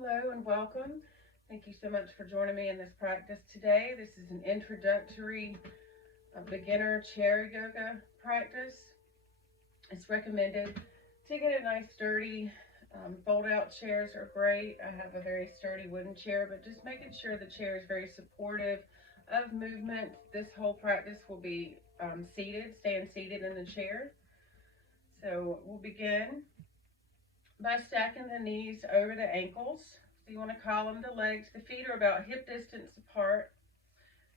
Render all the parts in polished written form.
Hello and welcome. Thank you so much for joining me in this practice today. This is an introductory beginner chair yoga practice. It's recommended to get a nice sturdy fold out chairs are great. I have a very sturdy wooden chair, but just making sure the chair is very supportive of movement. This whole practice will be staying seated in the chair. So we'll begin by stacking the knees over the ankles. So you want to column the legs. The feet are about hip distance apart.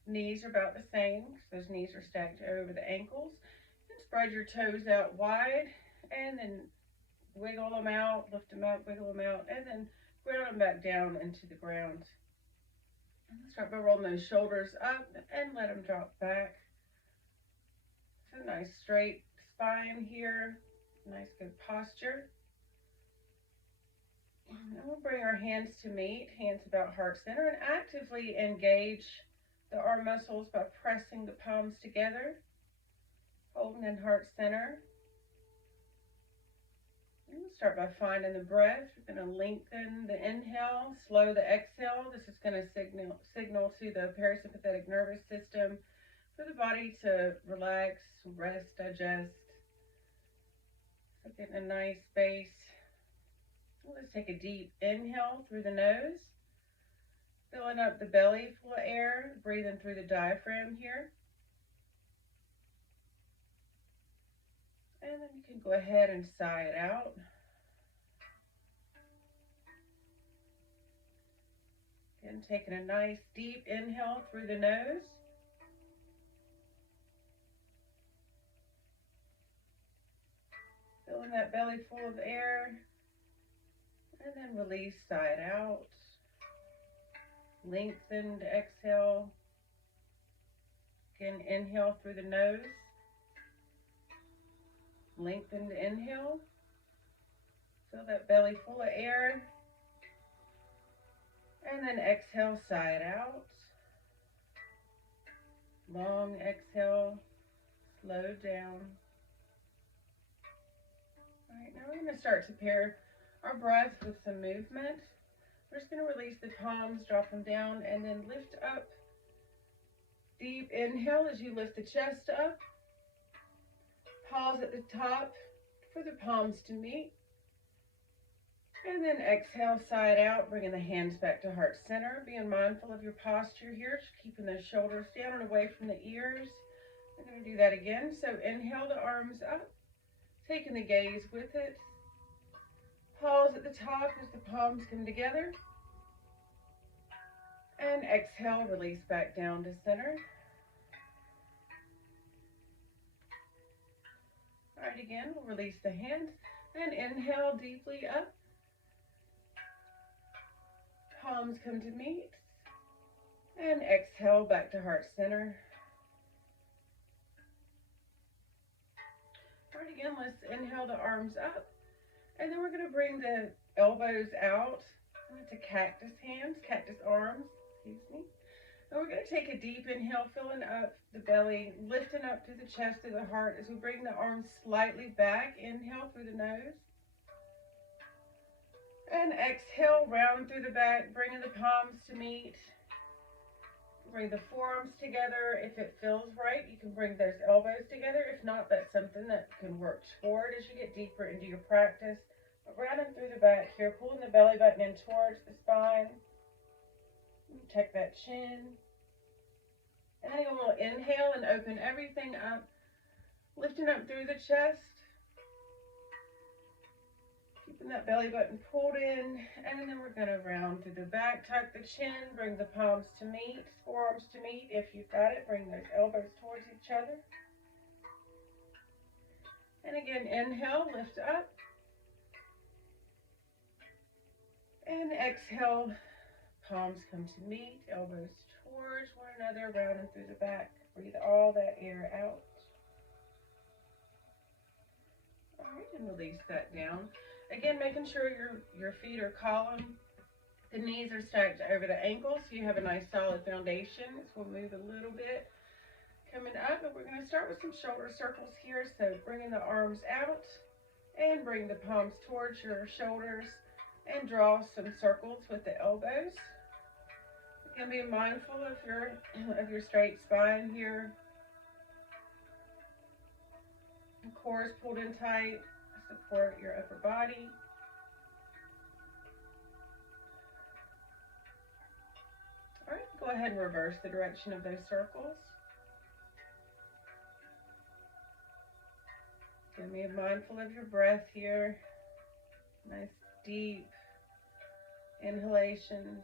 Knees are about the same. So those knees are stacked over the ankles. And spread your toes out wide and then wiggle them out, lift them up, wiggle them out, and then ground them back down into the ground. And start by rolling those shoulders up and let them drop back. So nice straight spine here. Nice good posture. And we'll bring our hands to meet, hands about heart center, and actively engage the arm muscles by pressing the palms together, holding in heart center. And we'll start by finding the breath. We're going to lengthen the inhale, slow the exhale. This is going to signal to the parasympathetic nervous system for the body to relax, rest, digest. So getting a nice space. Let's take a deep inhale through the nose, filling up the belly full of air, breathing through the diaphragm here. And then you can go ahead and sigh it out. Again, taking a nice deep inhale through the nose. Filling that belly full of air. And then release, sigh it out. Lengthened exhale. Again, inhale through the nose. Lengthened inhale. Fill that belly full of air. And then exhale, sigh it out. Long exhale, slow down. All right, now we're going to start to pair our breath with some movement. We're just going to release the palms, drop them down, and then lift up. Deep inhale as you lift the chest up. Pause at the top for the palms to meet. And then exhale, sigh it out, bringing the hands back to heart center. Being mindful of your posture here, just keeping the shoulders down and away from the ears. I'm going to do that again. So inhale the arms up, taking the gaze with it. Pause at the top as the palms come together. And exhale, release back down to center. All right, again, we'll release the hands and inhale deeply up. Palms come to meet. And exhale back to heart center. All right, again, let's inhale the arms up. And then we're going to bring the elbows out to cactus hands, cactus arms, excuse me. And we're going to take a deep inhale, filling up the belly, lifting up through the chest, through the heart as we bring the arms slightly back. Inhale through the nose. And exhale, round through the back, bringing the palms to meet. Bring the forearms together. If it feels right, you can bring those elbows together. If not, that's something that can work toward as you get deeper into your practice. But rounding through the back here, pulling the belly button in towards the spine. Tuck that chin. And then a little inhale and open everything up. Lifting up through the chest. Keeping that belly button pulled in, and then we're going to round through the back, tuck the chin, bring the palms to meet, forearms to meet. If you've got it, bring those elbows towards each other. And again, inhale, lift up. And exhale, palms come to meet, elbows towards one another, rounding through the back. Breathe all that air out. All right, and release that down. Again, making sure your feet are column. The knees are stacked over the ankles, so you have a nice solid foundation. This will move a little bit. Coming up, and we're going to start with some shoulder circles here. So bringing the arms out and bring the palms towards your shoulders. and draw some circles with the elbows. You can be mindful of your straight spine here. The core is pulled in tight. Support your upper body. All right, go ahead and reverse the direction of those circles. Again, be mindful of your breath here. Nice deep inhalations,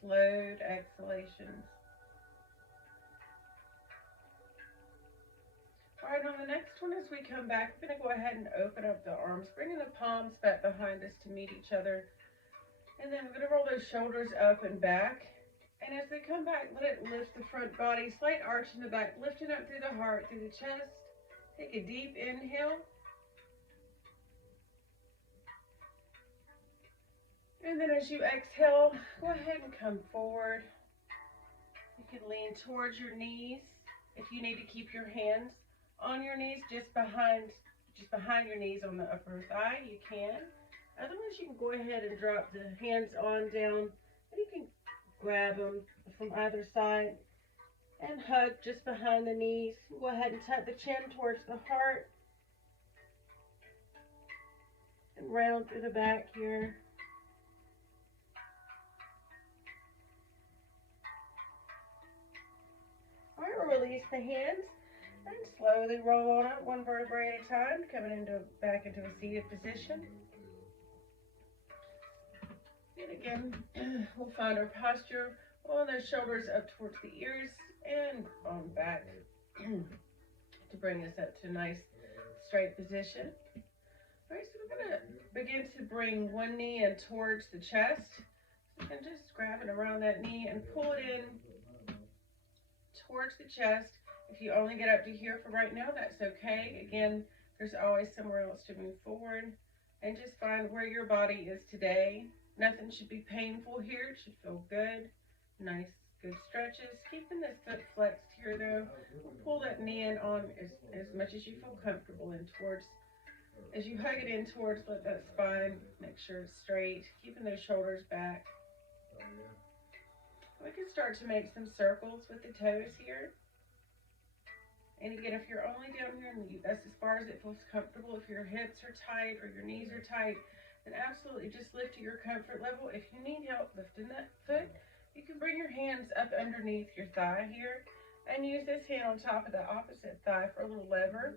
slowed exhalations. All right, on the next one, as we come back, we're going to go ahead and open up the arms, bringing the palms back behind us to meet each other. And then we're going to roll those shoulders up and back. And as they come back, let it lift the front body, slight arch in the back, lifting up through the heart, through the chest. Take a deep inhale. And then as you exhale, go ahead and come forward. You can lean towards your knees. If you need to keep your hands on your knees, just behind your knees on the upper thigh, you can. Otherwise, you can go ahead and drop the hands on down, and you can grab them from either side and hug just behind the knees. Go ahead and tuck the chin towards the heart and round through the back here. All right, we'll release the hands and slowly roll on up one vertebrae at a time, coming back into a seated position. And again, we'll find our posture on those shoulders up towards the ears and on back to bring us up to a nice straight position. All right, so we're going to begin to bring one knee in towards the chest. So you can just grab it around that knee and pull it in towards the chest. If you only get up to here for right now, that's okay. Again, there's always somewhere else to move forward. And just find where your body is today. Nothing should be painful here. It should feel good. Nice, good stretches. Keeping this foot flexed here though. Pull that knee in on as much as you feel comfortable in towards. As you hug it in towards, let that spine, make sure it's straight. Keeping those shoulders back. We can start to make some circles with the toes here. And again, if you're only down here, and that's as far as it feels comfortable. If your hips are tight or your knees are tight, then absolutely just lift to your comfort level. If you need help lifting that foot, you can bring your hands up underneath your thigh here and use this hand on top of the opposite thigh for a little lever.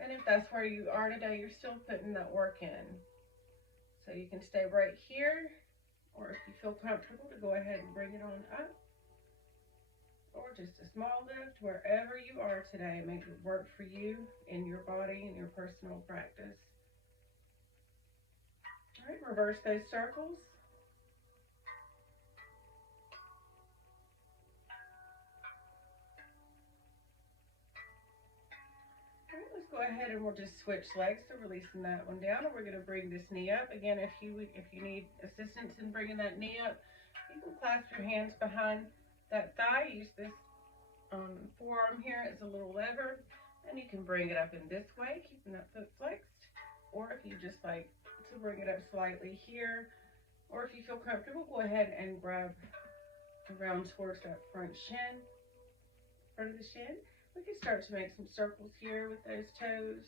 And if that's where you are today, you're still putting that work in. So you can stay right here, or if you feel comfortable, to go ahead and bring it on up. Or just a small lift wherever you are today. Make it work for you in your body and your personal practice. All right, reverse those circles. All right, let's go ahead and we'll just switch legs. So releasing that one down, and we're going to bring this knee up. Again, if you need assistance in bringing that knee up, you can clasp your hands behind that thigh. Use this forearm here as a little lever, and you can bring it up in this way, keeping that foot flexed. Or if you just like to bring it up slightly here, or if you feel comfortable, go ahead and grab around towards that front of the shin. We can start to make some circles here with those toes.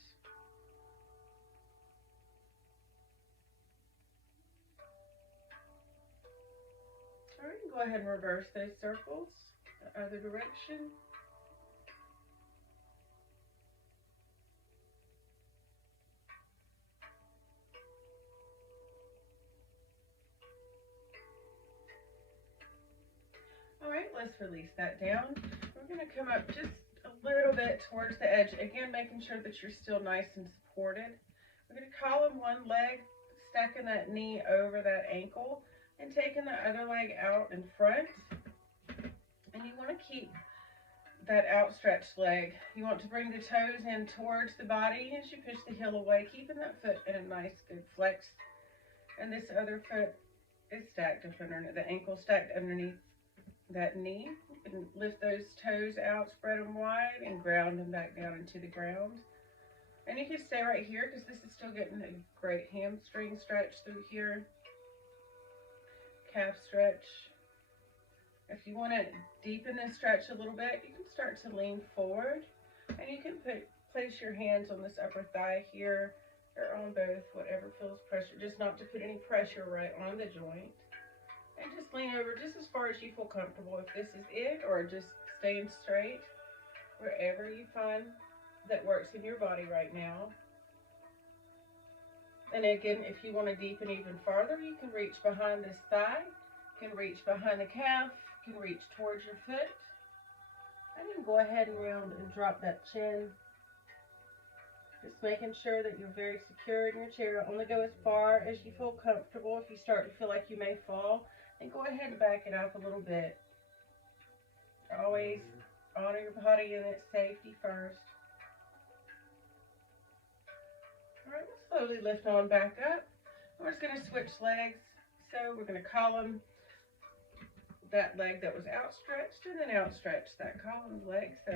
All right, go ahead and reverse those circles the other direction. All right, let's release that down. We're going to come up just a little bit towards the edge. Again, making sure that you're still nice and supported. We're going to column one leg, stacking that knee over that ankle, and taking the other leg out in front. And you want to keep that outstretched leg. You want to bring the toes in towards the body as you push the heel away, keeping that foot in a nice, good flex. And this other foot is stacked up underneath, the ankle stacked underneath that knee. You can lift those toes out, spread them wide, and ground them back down into the ground. And you can stay right here because this is still getting a great hamstring stretch through here. calf stretch. If you want to deepen this stretch a little bit, you can start to lean forward, and you can place your hands on this upper thigh here, or on both, whatever feels pressure, just not to put any pressure right on the joint. And just lean over just as far as you feel comfortable. If this is it, or just staying straight, wherever you find that works in your body right now. And again, if you want to deepen even farther, you can reach behind this thigh, you can reach behind the calf, you can reach towards your foot. And then go ahead and round and drop that chin. Just making sure that you're very secure in your chair. Only go as far as you feel comfortable. If you start to feel like you may fall, then go ahead and back it up a little bit. Always honor your body and its safety first. Alright, we'll slowly lift on back up. We're just going to switch legs. So we're going to column that leg that was outstretched and then outstretch that column leg. So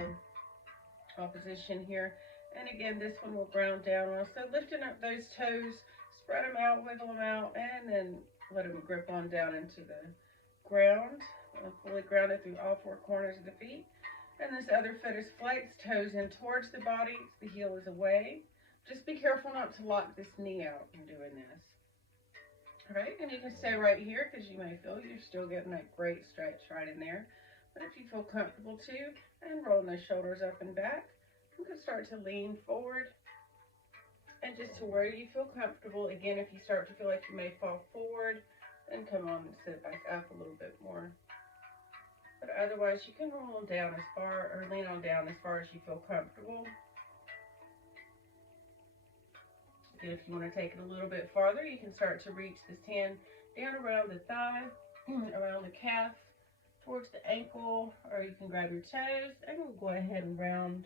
opposition here. And again, this one will ground down. So lifting up those toes, spread them out, wiggle them out, and then let them grip on down into the ground. Fully grounded through all four corners of the feet. And this other foot is flexed, toes in towards the body. The heel is away. Just be careful not to lock this knee out in doing this. All right, and you can stay right here because you may feel you're still getting that great stretch right in there. But if you feel comfortable too, and rolling the shoulders up and back, you can start to lean forward. And just to where you feel comfortable. Again, if you start to feel like you may fall forward, then come on and sit back up a little bit more. But otherwise, you can roll down as far, or lean on down as far as you feel comfortable. And if you want to take it a little bit farther, you can start to reach this hand down around the thigh, around the calf, towards the ankle, or you can grab your toes, and we'll go ahead and round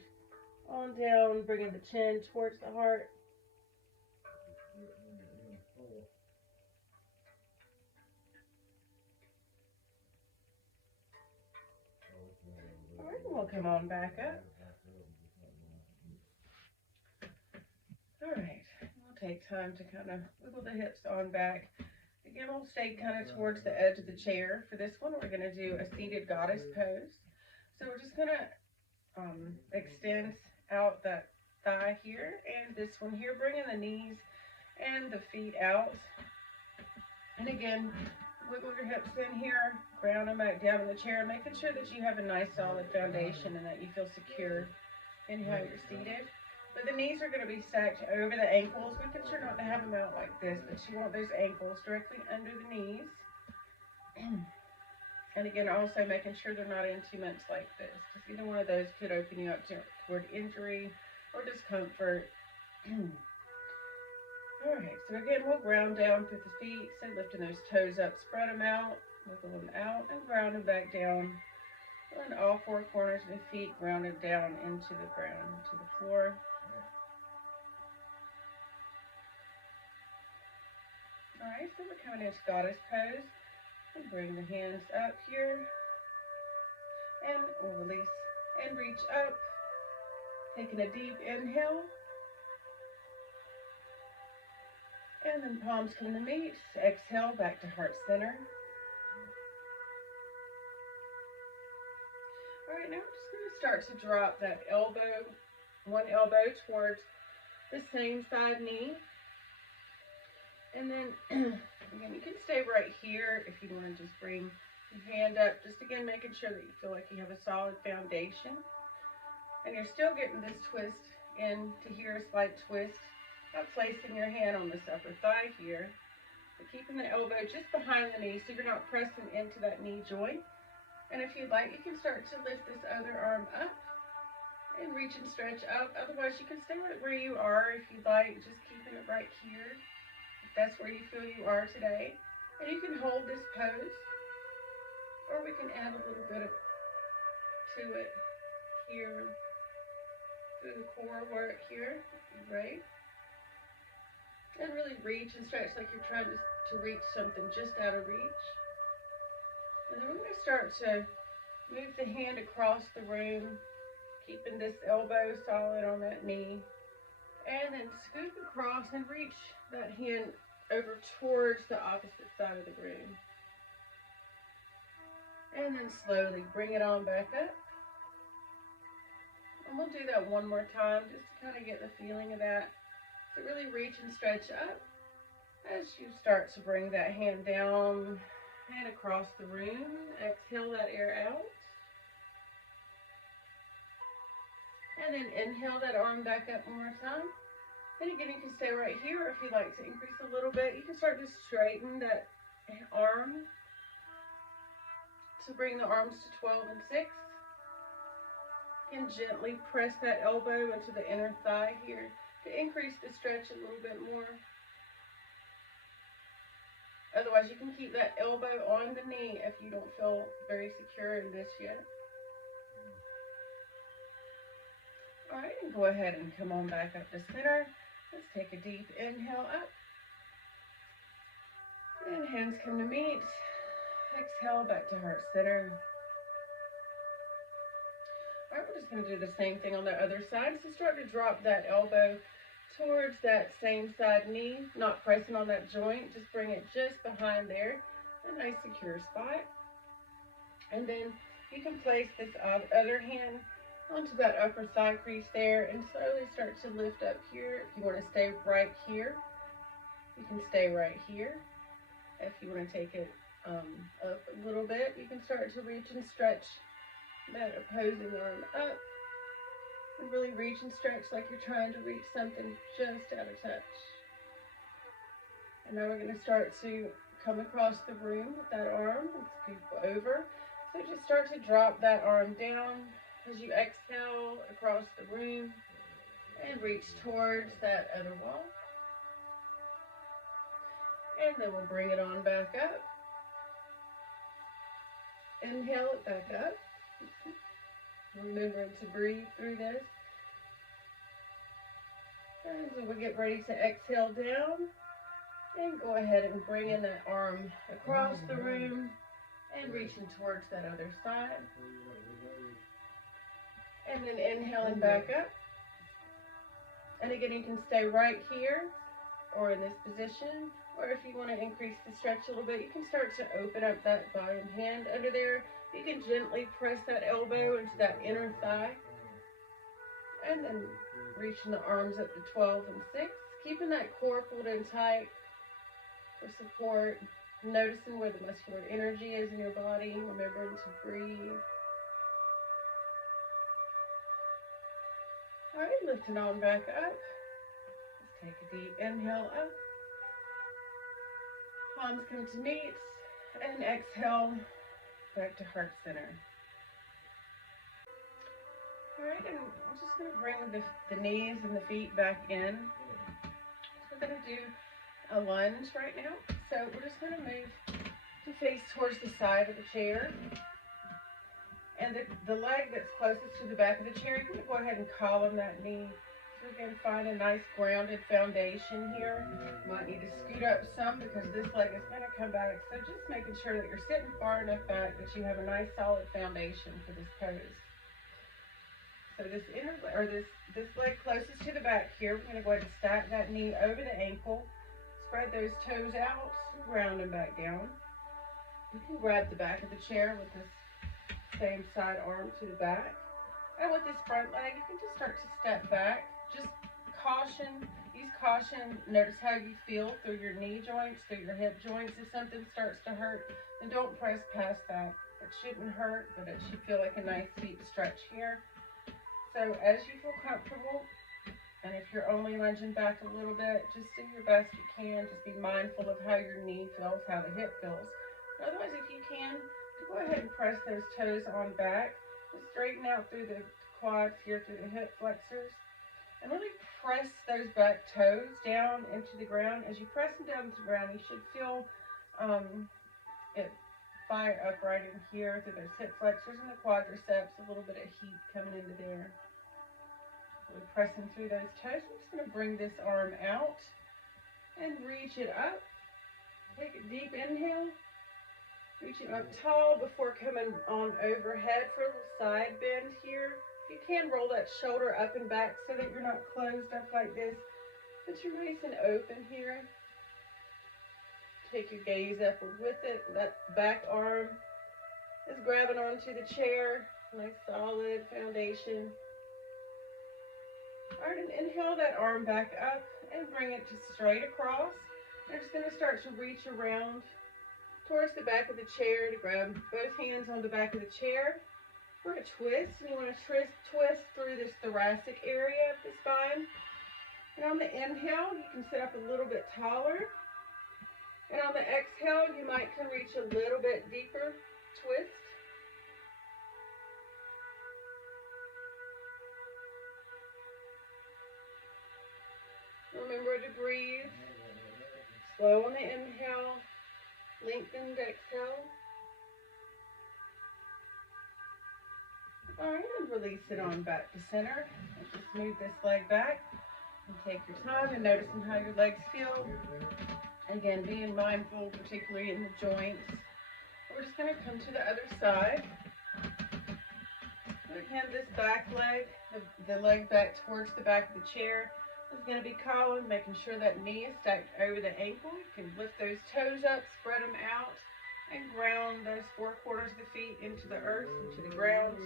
on down, bringing the chin towards the heart. All right, we'll come on back up. All right, we'll take time to kind of wiggle the hips on back. Again, we'll stay kind of towards the edge of the chair. For this one, we're going to do a seated goddess pose. So we're just going to extend out that thigh here, and this one here, bringing the knees and the feet out. And again, wiggle your hips in here, ground them back down in the chair, making sure that you have a nice solid foundation and that you feel secure in how you're seated. But the knees are going to be stacked over the ankles, making sure not to have them out like this, but you want those ankles directly under the knees. And again, also making sure they're not in too much like this, because either one of those could open you up toward injury or discomfort. All right, so again, we'll ground down through the feet, so lifting those toes up, spread them out, wiggle them out, and ground them back down. And all four corners of the feet grounded down into the ground, to the floor. All right, so we're coming into goddess pose. And bring the hands up here. And we'll release and reach up. Taking a deep inhale. And then palms come to meet. Exhale back to heart center. All right, now we're just going to start to drop that elbow, one elbow towards the same side knee. And then, again, you can stay right here if you want to just bring your hand up. Just again, making sure that you feel like you have a solid foundation. And you're still getting this twist into here, a slight twist. Not placing your hand on this upper thigh here. But keeping the elbow just behind the knee so you're not pressing into that knee joint. And if you'd like, you can start to lift this other arm up and reach and stretch up. Otherwise, you can stay right where you are if you'd like, just keeping it right here. That's where you feel you are today. And you can hold this pose, or we can add a little bit to it here through the core work here, right? And really reach and stretch like you're trying to reach something just out of reach. And then we're going to start to move the hand across the room, keeping this elbow solid on that knee. And then scoop across and reach that hand over towards the opposite side of the room. And then slowly bring it on back up. And we'll do that one more time just to kind of get the feeling of that. So really reach and stretch up as you start to bring that hand down and across the room. Exhale that air out. And then inhale that arm back up one more time. And again, you can stay right here. If you'd like to increase a little bit, you can start to straighten that arm to bring the arms to 12 and 6. And gently press that elbow into the inner thigh here to increase the stretch a little bit more. Otherwise, you can keep that elbow on the knee if you don't feel very secure in this yet. All right, and go ahead and come on back up to center. Let's take a deep inhale up. And hands come to meet. Exhale back to heart center. All right, we're just going to do the same thing on the other side. So start to drop that elbow towards that same side knee, not pressing on that joint. Just bring it just behind there, a nice secure spot. And then you can place this other hand onto that upper thigh crease there and slowly start to lift up here. If you want to stay right here, you can stay right here. If you want to take it up a little bit, you can start to reach and stretch that opposing arm up. And really reach and stretch like you're trying to reach something just out of touch. And now we're going to start to come across the room with that arm and scoop over. So just start to drop that arm down as you exhale across the room and reach towards that other wall. And then we'll bring it on back up. Inhale it back up. Remembering to breathe through this. And so we'll get ready to exhale down. And go ahead and bring in that arm across the room and reaching towards that other side. And then inhaling back up. And again, you can stay right here or in this position. Or if you want to increase the stretch a little bit, you can start to open up that bottom hand under there. You can gently press that elbow into that inner thigh. And then reaching the arms up to 12 and 6. Keeping that core pulled in tight for support. Noticing where the muscular energy is in your body. Remembering to breathe. All right, lifting on back up. Let's take a deep inhale up. Palms come to meet. And exhale back to heart center. All right, and I'm just going to bring the knees and the feet back in. So we're going to do a lunge right now. So we're just going to move the face towards the side of the chair. And the leg that's closest to the back of the chair, you're going to go ahead and column that knee. So again, find a nice grounded foundation here. You might need to scoot up some because this leg is going to come back. So just making sure that you're sitting far enough back that you have a nice solid foundation for this pose. So this leg closest to the back here, we're going to go ahead and stack that knee over the ankle. Spread those toes out, round and back down. You can grab the back of the chair with this same side arm to the back. And with this front leg, you can just start to step back. Just caution, use caution. Notice how you feel through your knee joints, through your hip joints. If something starts to hurt, then don't press past that. It shouldn't hurt, but it should feel like a nice deep stretch here. So as you feel comfortable, and if you're only lunging back a little bit, just do your best you can. Just be mindful of how your knee feels, how the hip feels. But otherwise, if you can, go ahead and press those toes on back. Just straighten out through the quads here, through the hip flexors. And really press those back toes down into the ground. As you press them down into the ground, you should feel it fire up right in here through those hip flexors and the quadriceps, a little bit of heat coming into there. Really pressing through those toes. I'm just going to bring this arm out and reach it up. Take a deep inhale. Reaching up tall before coming on overhead for a little side bend here. You can roll that shoulder up and back so that you're not closed up like this, but you're nice and open here. Take your gaze upward with it. That back arm is grabbing onto the chair. Nice solid foundation. All right, and inhale that arm back up and bring it just straight across. I'm just going to start to reach around towards the back of the chair to grab both hands on the back of the chair. We're going to twist, and you want to twist through this thoracic area of the spine. And on the inhale, you can sit up a little bit taller. And on the exhale, you might can reach a little bit deeper twist. Remember to breathe. Slow on the inhale, lengthened exhale. All right, and release it on back to center. And just move this leg back and take your time and noticing how your legs feel. Again, being mindful, particularly in the joints. We're just going to come to the other side. And again, this back leg, the leg back towards the back of the chair, is going to be column, making sure that knee is stacked over the ankle. You can lift those toes up, spread them out, and ground those 4/4 of the feet into the earth, into the ground.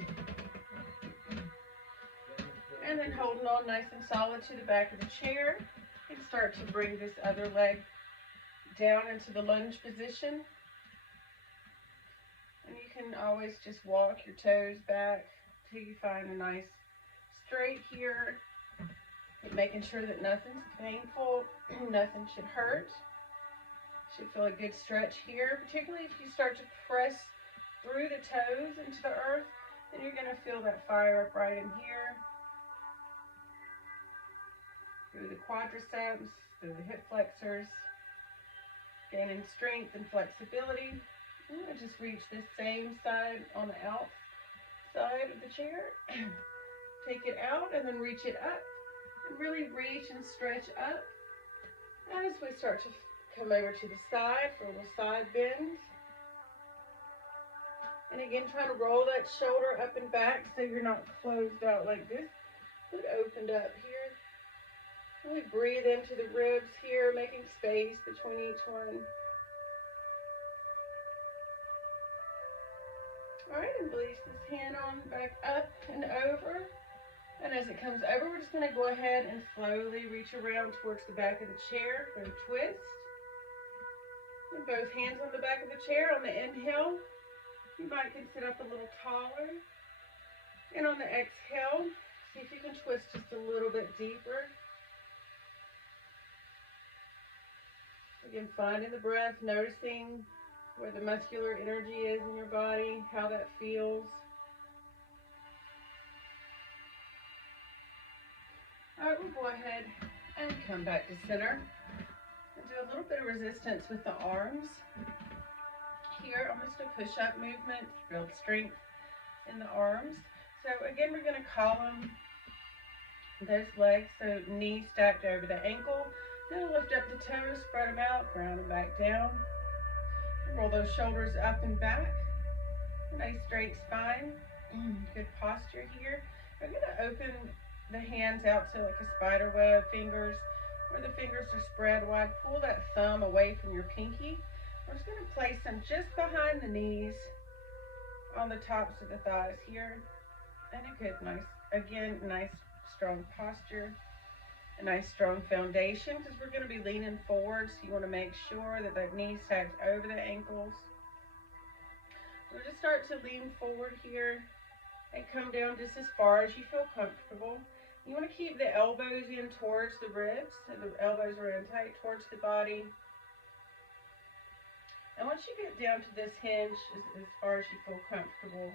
And then holding on nice and solid to the back of the chair, and start to bring this other leg down into the lunge position. And you can always just walk your toes back till you find a nice straight here. Making sure that nothing's painful, nothing should hurt. Should feel a good stretch here, particularly if you start to press through the toes into the earth, then you're going to feel that fire up right in here. Through the quadriceps, through the hip flexors, gaining strength and flexibility. And just reach this same side on the outside of the chair. Take it out and then reach it up. And really reach and stretch up as we start to come over to the side for a little side bend. And again, try to roll that shoulder up and back so you're not closed out like this, but opened up here. Really breathe into the ribs here, making space between each one. All right, and release this hand on back up and over. And as it comes over, we're just going to go ahead and slowly reach around towards the back of the chair for a twist. And both hands on the back of the chair. On the inhale, you might can sit up a little taller. And on the exhale, see if you can twist just a little bit deeper. Again, finding the breath, noticing where the muscular energy is in your body, how that feels. All right, we'll go ahead and come back to center and do a little bit of resistance with the arms. Here, almost a push-up movement, build strength in the arms. So again, we're going to column those legs, so knee stacked over the ankle. Then lift up the toes, spread them out, ground them back down. Roll those shoulders up and back. A nice straight spine. Good posture here. We're going to open the hands out to like a spider web, fingers, where the fingers are spread wide. Pull that thumb away from your pinky. We're just going to place them just behind the knees on the tops of the thighs here. And a good, nice strong posture. A nice strong foundation, because we're going to be leaning forward, so you want to make sure that that knee stacks over the ankles. We'll just start to lean forward here and come down just as far as you feel comfortable. You want to keep the elbows in towards the ribs, so the elbows are in tight towards the body. And once you get down to this hinge, as far as you feel comfortable,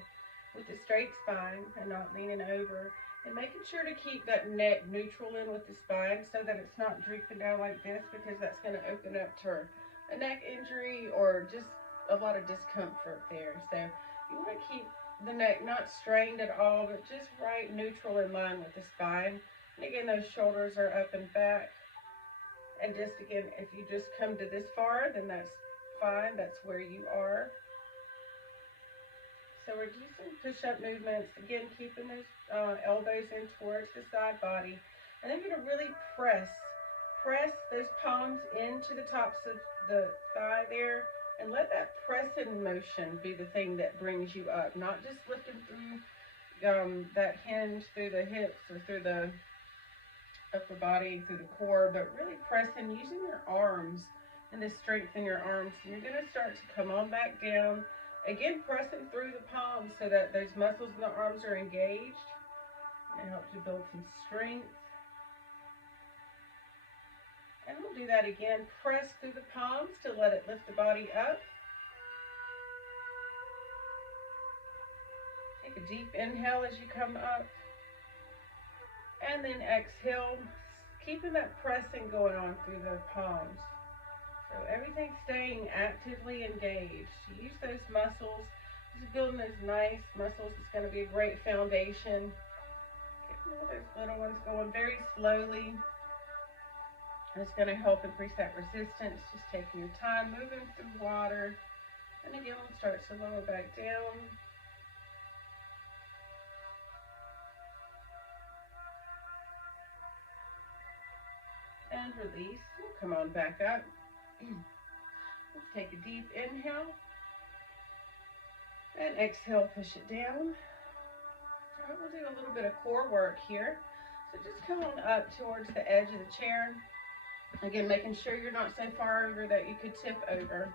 with the straight spine and not leaning over, and making sure to keep that neck neutral in with the spine so that it's not drooping down like this, because that's going to open up to a neck injury or just a lot of discomfort there. So you want to keep the neck not strained at all, but just right neutral in line with the spine. And again, those shoulders are up and back. And just again, if you just come to this far, then that's fine. That's where you are. So we're doing some push-up movements. Again, keeping those elbows in towards the side body. And then you're going to really press those palms into the tops of the thigh there. And let that pressing motion be the thing that brings you up, not just lifting through that hinge through the hips or through the upper body, through the core, but really pressing using your arms and the strength in your arms. And you're going to start to come on back down. Again, pressing through the palms so that those muscles in the arms are engaged. It helps you build some strength. And we'll do that again. Press through the palms to let it lift the body up. Take a deep inhale as you come up. And then exhale, keeping that pressing going on through the palms. So everything staying actively engaged. Use those muscles. Just building those nice muscles. It's going to be a great foundation. Get all those little ones going very slowly. And it's going to help increase that resistance. Just taking your time, moving through water. And again, we'll start to lower back down. And release. We'll come on back up. Let's take a deep inhale. And exhale, push it down. All right, we'll do a little bit of core work here. So just come on up towards the edge of the chair. Again, making sure you're not so far over that you could tip over.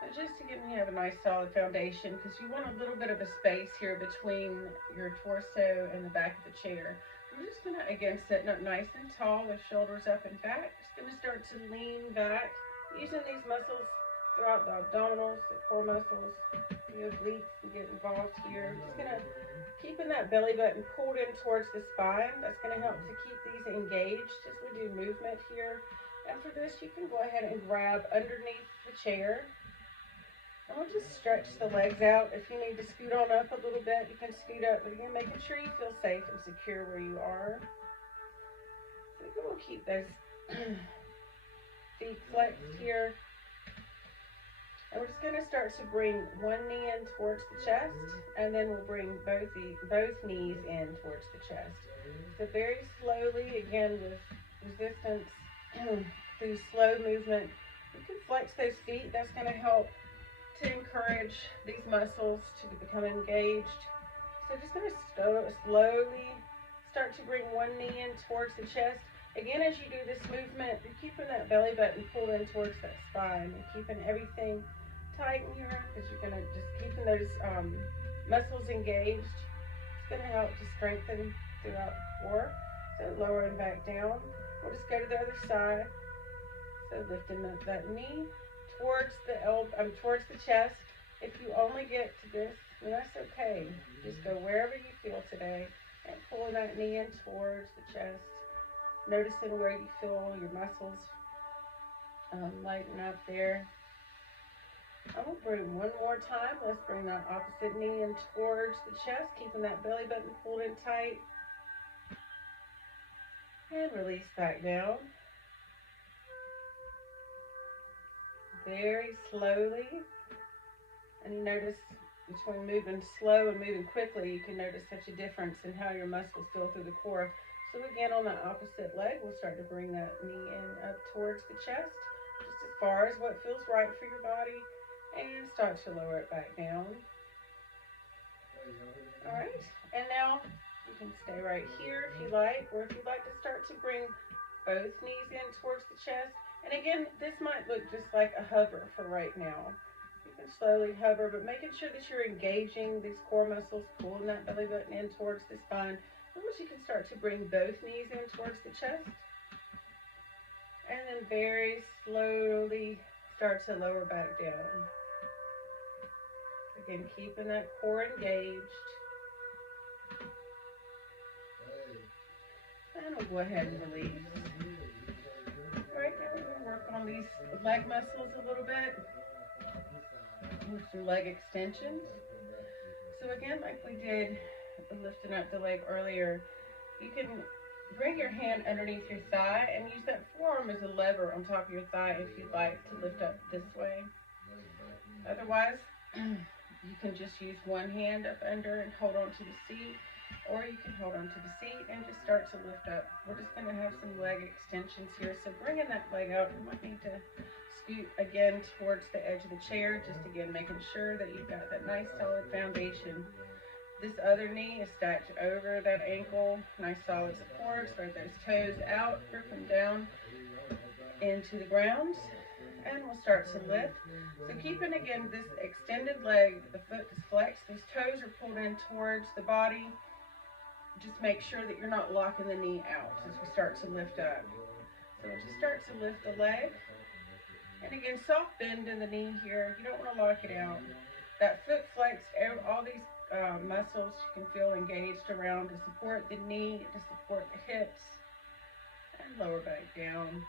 But just again, you have a nice solid foundation because you want a little bit of a space here between your torso and the back of the chair. We're just gonna, again, sitting up nice and tall, the shoulders up and back. Just gonna start to lean back, using these muscles throughout the abdominals, the core muscles, the obliques can get involved here. Just gonna keeping that belly button pulled in towards the spine. That's gonna help to keep these engaged as we do movement here. And for this, you can go ahead and grab underneath the chair. And we'll just stretch the legs out. If you need to scoot on up a little bit, you can scoot up. But again, making sure you feel safe and secure where you are. So we'll keep those feet flexed here. And we're just going to start to bring one knee in towards the chest. And then we'll bring both knees in towards the chest. So very slowly, again with resistance, through slow movement. You can flex those feet. That's going to help to encourage these muscles to become engaged. So just going to slowly start to bring one knee in towards the chest. Again, as you do this movement, you're keeping that belly button pulled in towards that spine and keeping everything tight in here because you're going to just keeping those muscles engaged. It's going to help to strengthen throughout the core. So lowering back down. We'll just go to the other side. So lifting up that knee towards the towards the chest. If you only get to this, then that's okay. Just go wherever you feel today and pull that knee in towards the chest. Noticing where you feel your muscles lighten up there. I'm going to bring one more time. Let's bring that opposite knee in towards the chest, keeping that belly button pulled in tight. And release back down. Very slowly. And you notice between moving slow and moving quickly, you can notice such a difference in how your muscles feel through the core. So again, on the opposite leg, we'll start to bring that knee in up towards the chest, just as far as what feels right for your body, and start to lower it back down. All right, and now you can stay right here if you like, or if you'd like to start to bring both knees in towards the chest. And again, this might look just like a hover for right now. You can slowly hover, but making sure that you're engaging these core muscles, pulling that belly button in towards the spine. Once you can start to bring both knees in towards the chest. And then very slowly start to lower back down. Again, keeping that core engaged. And we'll go ahead and release. All right, now we're going to work on these leg muscles a little bit. With some leg extensions. So again, like we did lifting up the leg earlier, you can bring your hand underneath your thigh and use that forearm as a lever on top of your thigh if you'd like to lift up this way. Otherwise, you can just use one hand up under and hold on to the seat, or you can hold on to the seat and just start to lift up. We're just going to have some leg extensions here, so bringing that leg out, you might need to scoot again towards the edge of the chair, just again making sure that you've got that nice solid foundation. This other knee is stacked over that ankle, nice solid support. Spread those toes out, grip them down into the ground, and we'll start to lift. So keeping again this extended leg, the foot is flexed, those toes are pulled in towards the body. Just make sure that you're not locking the knee out as we start to lift up. So we'll just start to lift the leg. And again, soft bend in the knee here. You don't want to lock it out. That foot flexed, all these muscles you can feel engaged around to support the knee, to support the hips, and lower back down.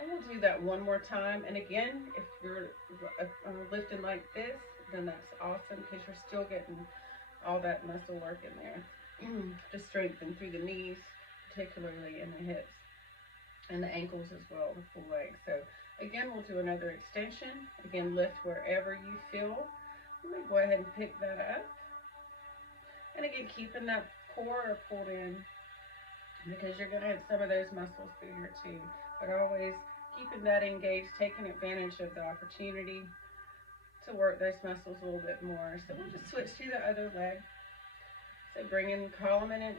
And we'll do that one more time. And again, if you're lifting like this, then that's awesome because you're still getting all that muscle work in there to strengthen through the knees, particularly in the hips and the ankles as well, the full leg. So again, we'll do another extension. Again, lift wherever you feel. Let me go ahead and pick that up. And again, keeping that core pulled in because you're gonna have some of those muscles through here too. But always keeping that engaged, taking advantage of the opportunity to work those muscles a little bit more. So we'll just switch to the other leg. So columning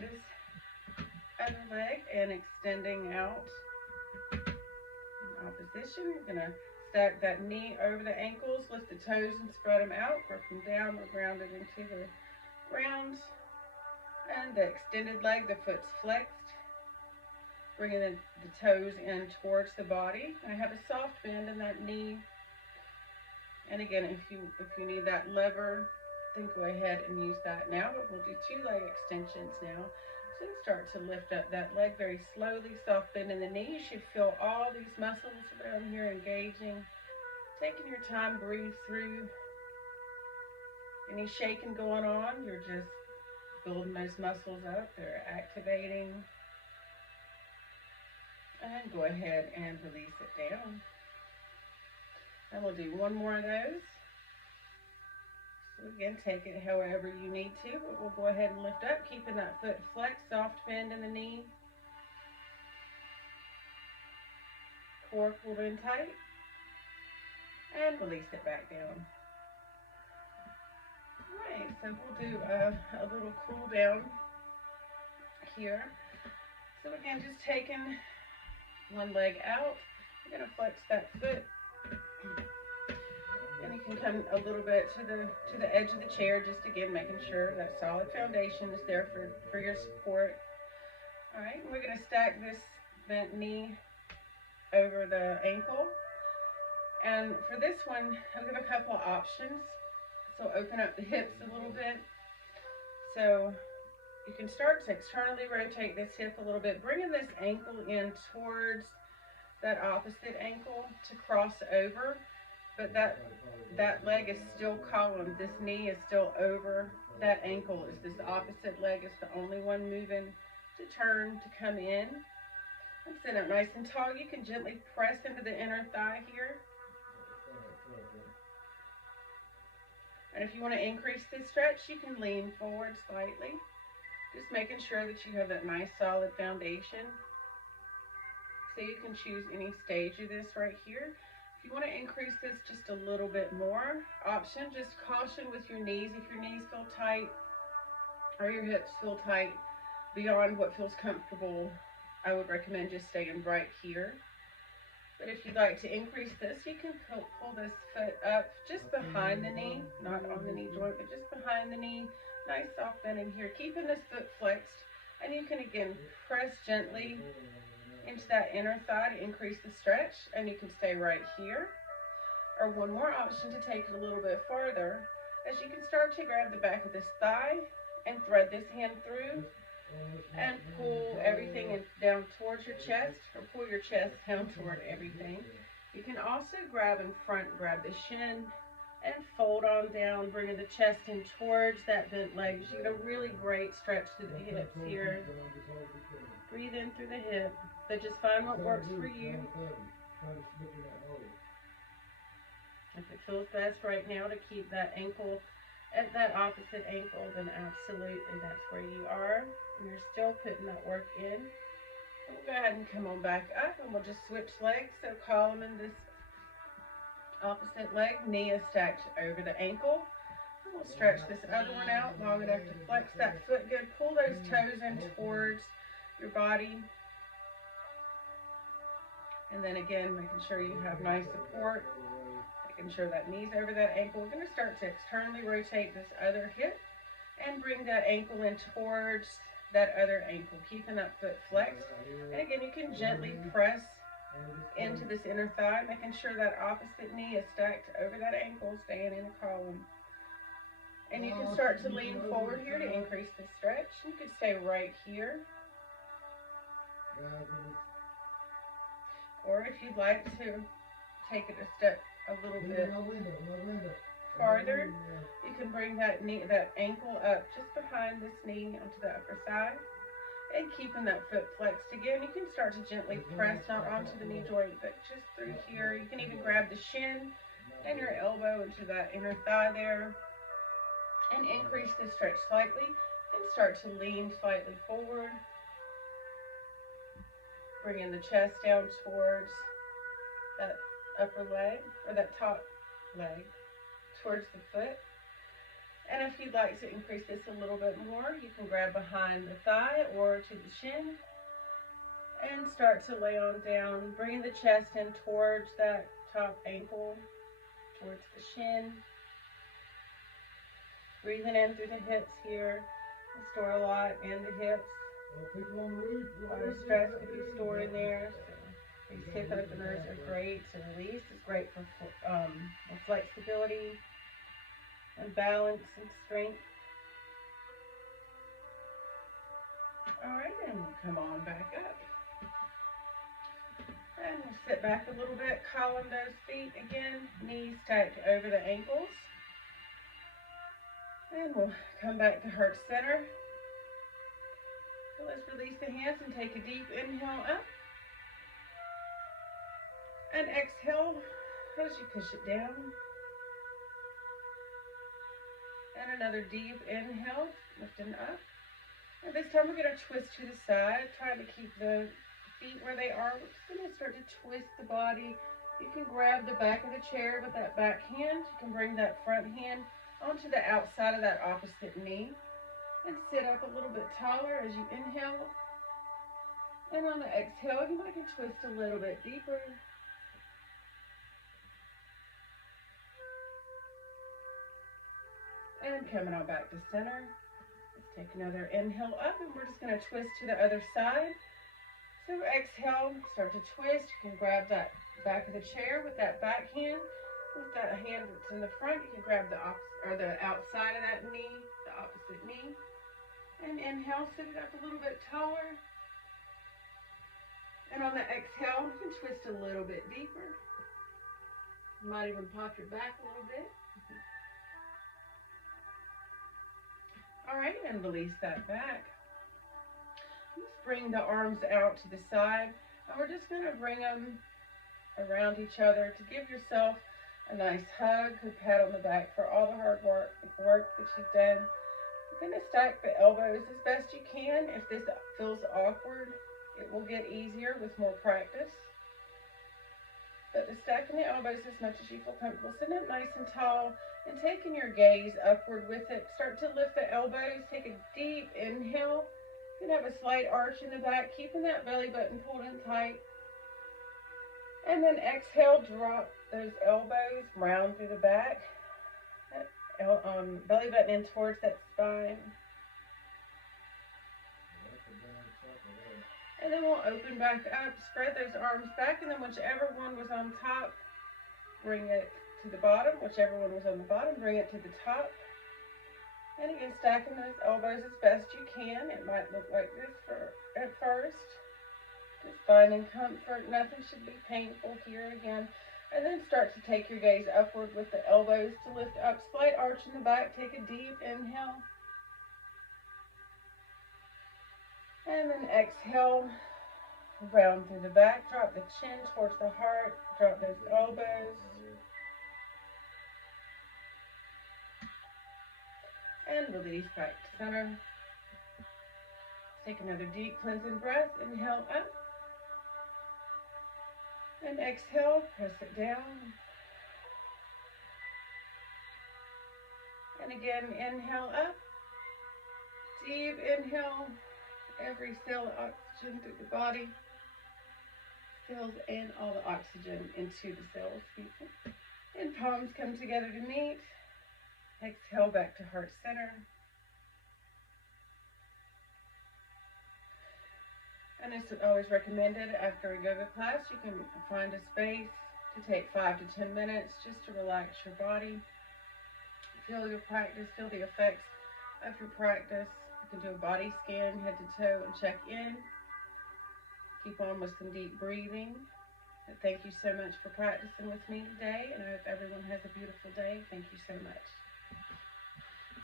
this other leg and extending out in opposition. You're gonna stack that knee over the ankles, lift the toes and spread them out, grip them down, we're grounded into the ground. And the extended leg, the foot's flexed, bringing the toes in towards the body. I have a soft bend in that knee. And again, if you need that lever, then go ahead and use that now. But we'll do 2 leg extensions now. So start to lift up that leg very slowly, soft bend in the knee. You should feel all these muscles around here engaging. Taking your time, breathe through any shaking going on. You're just building those muscles up. They're activating. And go ahead and release it down. And we'll do one more of those. So again, take it however you need to, but we'll go ahead and lift up, keeping that foot flexed, soft bend in the knee. Core pulled in tight. And release it back down. All right, so we'll do a little cool down here. So again, just taking one leg out. You're going to flex that foot. And you can come a little bit to the edge of the chair, just again making sure that solid foundation is there for your support. All right, we're going to stack this bent knee over the ankle. And for this one, I'll give a couple of options. So open up the hips a little bit. So you can start to externally rotate this hip a little bit, bringing this ankle in towards that opposite ankle to cross over, but that leg is still columned. This knee is still over that ankle. Is this opposite leg is the only one moving to turn to come in. I'm sitting up nice and tall. You can gently press into the inner thigh here. And if you want to increase this stretch, you can lean forward slightly. Just making sure that you have that nice solid foundation. So you can choose any stage of this right here. If you want to increase this just a little bit more, option, just caution with your knees. If your knees feel tight or your hips feel tight beyond what feels comfortable, I would recommend just staying right here. But if you'd like to increase this, you can pull this foot up just behind the knee, not on the knee joint, but just behind the knee. Nice soft bend in here, keeping this foot flexed. And you can again press gently into that inner thigh to increase the stretch, and you can stay right here. Or one more option to take it a little bit farther, as you can start to grab the back of this thigh and thread this hand through and pull everything down towards your chest, or pull your chest down toward everything. You can also grab in front, grab the shin and fold on down, bringing the chest in towards that bent leg. You get a really great stretch through the hips here. Breathe in through the hip, but just find what works for you. If it feels best right now to keep that ankle at that opposite ankle, then absolutely that's where you are. And you're still putting that work in. So we'll go ahead and come on back up, and we'll just switch legs. So column in this opposite leg, knee is stacked over the ankle. And we'll stretch this other one out long enough to flex that foot good. Pull those toes in towards your body. And then again, making sure you have nice support, making sure that knee's over that ankle. We're going to start to externally rotate this other hip and bring that ankle in towards that other ankle, keeping that foot flexed. And again, you can gently press into this inner thigh, making sure that opposite knee is stacked over that ankle, staying in a column. And you can start to lean forward here to increase the stretch. You could stay right here. Or if you'd like to take it a step a little bit farther, you can bring that knee, that ankle up just behind this knee onto the upper side, and keeping that foot flexed. Again, you can start to gently press, not onto the knee joint, but just through here. You can even grab the shin and your elbow into that inner thigh there, and increase the stretch slightly, and start to lean slightly forward. Bringing the chest down towards that upper leg, or that top leg, towards the foot. And if you'd like to increase this a little bit more, you can grab behind the thigh or to the shin and start to lay on down, bringing the chest in towards that top ankle, towards the shin. Breathing in through the hips here. We store a lot in the hips. A lot of stress could be stored in there. So these hip openers are great to release. It's great for flexibility and balance and strength. All right, and we'll come on back up. And we'll sit back a little bit, column those feet again, knees stacked over the ankles. And we'll come back to heart center. So let's release the hands and take a deep inhale up. And exhale as you push it down. And another deep inhale, lifting up. And this time we're going to twist to the side, trying to keep the feet where they are. We're just going to start to twist the body. You can grab the back of the chair with that back hand. You can bring that front hand onto the outside of that opposite knee and sit up a little bit taller as you inhale. And on the exhale, you might twist a little bit deeper. And coming on back to center. Let's take another inhale up, and we're just going to twist to the other side. So exhale, start to twist. You can grab that back of the chair with that back hand. With that hand that's in the front, you can grab the outside of that knee, the opposite knee. And inhale, sit it up a little bit taller. And on the exhale, you can twist a little bit deeper. You might even pop your back a little bit. All right, and release that back. Let's bring the arms out to the side. And we're just going to bring them around each other to give yourself a nice hug, a pat on the back for all the hard work that you've done. You're going to stack the elbows as best you can. If this feels awkward, it will get easier with more practice. But the stacking the elbows as much as you feel comfortable. Sitting up nice and tall and taking your gaze upward with it. Start to lift the elbows. Take a deep inhale. You can have a slight arch in the back, keeping that belly button pulled in tight. And then exhale, drop those elbows, round through the back. Belly button in towards that spine. And then we'll open back up, spread those arms back, and then whichever one was on top, bring it to the bottom. Whichever one was on the bottom, bring it to the top. And again, stacking those elbows as best you can. It might look like this at first. Just finding comfort. Nothing should be painful here again. And then start to take your gaze upward with the elbows to lift up. Slight arch in the back. Take a deep inhale. And then exhale. Round through the back. Drop the chin towards the heart. Drop those elbows. And release back to center. Take another deep cleansing breath. Inhale up. And exhale, press it down. And again, inhale up. Deep inhale. Every cell of oxygen through the body fills in all the oxygen into the cells. And palms come together to meet. Exhale back to heart center. And it's always recommended after a yoga class, you can find a space to take 5 to 10 minutes just to relax your body. Feel your practice, feel the effects of your practice. You can do a body scan, head to toe, and check in. Keep on with some deep breathing. And thank you so much for practicing with me today, and I hope everyone has a beautiful day. Thank you so much.